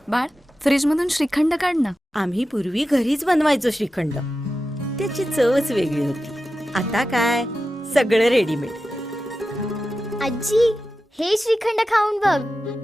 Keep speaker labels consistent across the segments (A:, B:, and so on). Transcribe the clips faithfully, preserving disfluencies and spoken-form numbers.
A: बाळ, फ्रीज मधून श्रीखंड काढ ना.
B: आम्ही पूर्वी घरीच बनवायचो श्रीखंड. त्याची चवच वेगळी होती. आता काय सगळं रेडीमेड.
C: आजी, हे श्रीखंड खाऊन बघ.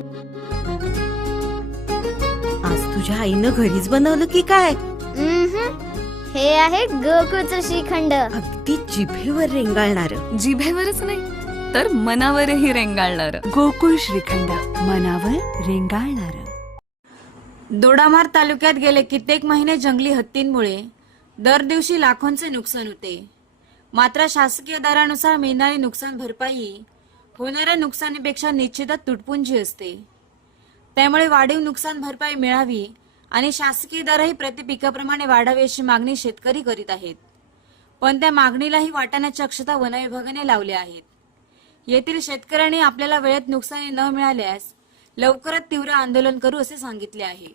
B: आज तुझ्या आईनं घरीच बनवलं की काय?
C: हे आहे गोकुळचं श्रीखंड.
B: अगदी जिभेवर रेंगाळणार.
A: जिभेवरच नाही तर मनावरही रेंगाळणार.
D: गोकुळ श्रीखंड, मनावर रेंगाळणार. दोडामार्ग तालुक्यात गेले कित्येक महिने जंगली हत्तींमुळे दर दिवशी लाखोंचे नुकसान होते. मात्र शासकीय दरानुसार मिळणारी नुकसान भरपाई होणाऱ्या नुकसानीपेक्षा निश्चितच तुटपुंजी असते. त्यामुळे वाढीव नुकसान भरपाई मिळावी आणि शासकीय दरही प्रति पिकाप्रमाणे वाढावी अशी मागणी शेतकरी करीत आहेत. पण त्या मागणीलाही वाटाण्याची अक्षता वन विभागाने लावल्या आहेत. येथील शेतकऱ्यांनी आपल्याला वेळेत नुकसानी न मिळाल्यास लवकरच तीव्र आंदोलन करू असे सांगितले आहे.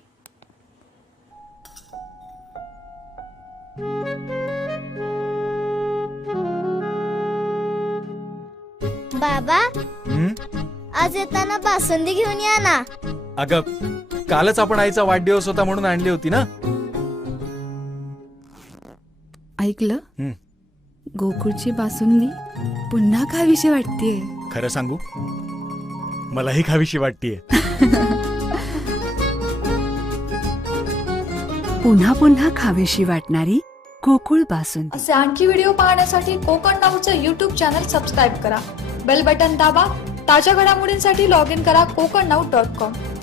C: बाबा,
E: हं?
C: आज येताना बासुंदी घेऊन या ना.
E: अगं, कालच आपण आईचा वाढदिवस होता म्हणून आणली होती ना.
D: ऐकलं?
E: हं.
D: गोकुळची बासुंदी पुन्हा खावीशी वाटतेय.
E: खरं सांगू, मलाही खावीशी वाटतीये.
D: पुन्हा पुन्हा खावीशी वाटणारी गोकुळ बासुंदी.
F: असे आणखी व्हिडिओ पाहण्यासाठी कोकण नाऊचं यूट्यूब चॅनल सबस्क्राईब करा. बेल बटन दाबा. ताज्या घडामोडींसाठी लॉग इन करा कोकण नाऊ डॉट कॉम.